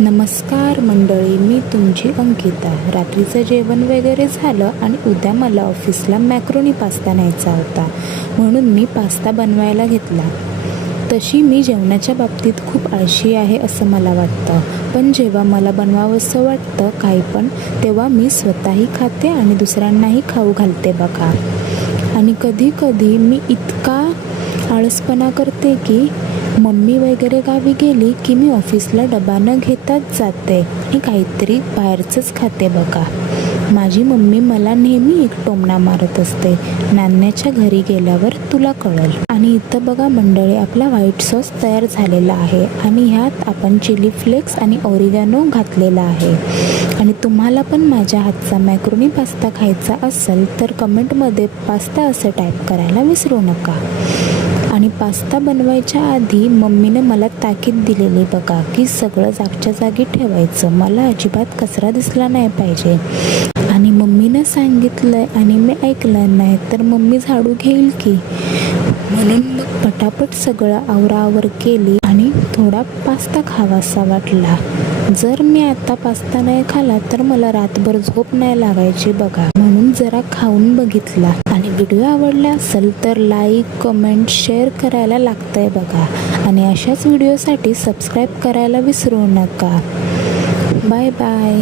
नमस्कार मंडळी, मी तुमची अंकिता. रात्रीचं जेवण वगैरे झालं आणि उद्या मला ऑफिसला मॅक्रोनी पास्ता न्यायचा होता, म्हणून मी पास्ता बनवायला घेतला. तशी मी जेवणाच्या बाबतीत खूप आळशी आहे असं मला वाटतं, पण जेव्हा मला बनवावंसं वाटतं काही पण, तेव्हा मी स्वतःही खाते आणि दुसऱ्यांनाही खाऊ घालते बघा. आणि कधी कधी मी इतका आळसपणा करते की मम्मी वगैरे गावी गेली की मी ऑफिसला डबा न घेताच जाते आणि काहीतरी बाहेरचंच खाते बघा. माझी मम्मी मला नेहमी एक टोमणा मारत असते, नाण्याच्या घरी गेल्यावर तुला कळल. आणि इथं बघा मंडळी, आपला व्हाईट सॉस तयार झालेला आहे आणि ह्यात आपण चिली फ्लेक्स आणि ऑरिगॅनो घातलेला आहे. आणि तुम्हाला पण माझ्या हातचा मॅक्रोनी पास्ता खायचा असेल तर कमेंटमध्ये पास्ता असं टाईप करायला विसरू नका. आणि पास्ता बनवायच्या आधी मम्मीने मला ताकीद दिलेली बघा की सगळं जागच्या जागी ठेवायचं, मला अजिबात कचरा दिसला नाही पाहिजे. आणि मम्मीनं सांगितलं आणि मी ऐकलं नाही तर मम्मी झाडू घेईल की, म्हणून मग पटापट सगळं आवराआवर केली आणि थोडा पास्ता खावासा वाटला. जर मी आता पास्ता नाही खाला तर मला रातभर झोप नाही लागायची बघा, म्हणून जरा खाऊन बघितला. आणि व्हिडिओ आवडला असेल तर लाईक, कमेंट, शेअर करायला लागतंय बघा. आणि अशाच व्हिडिओसाठी सबस्क्राईब करायला विसरू नका. Bye bye.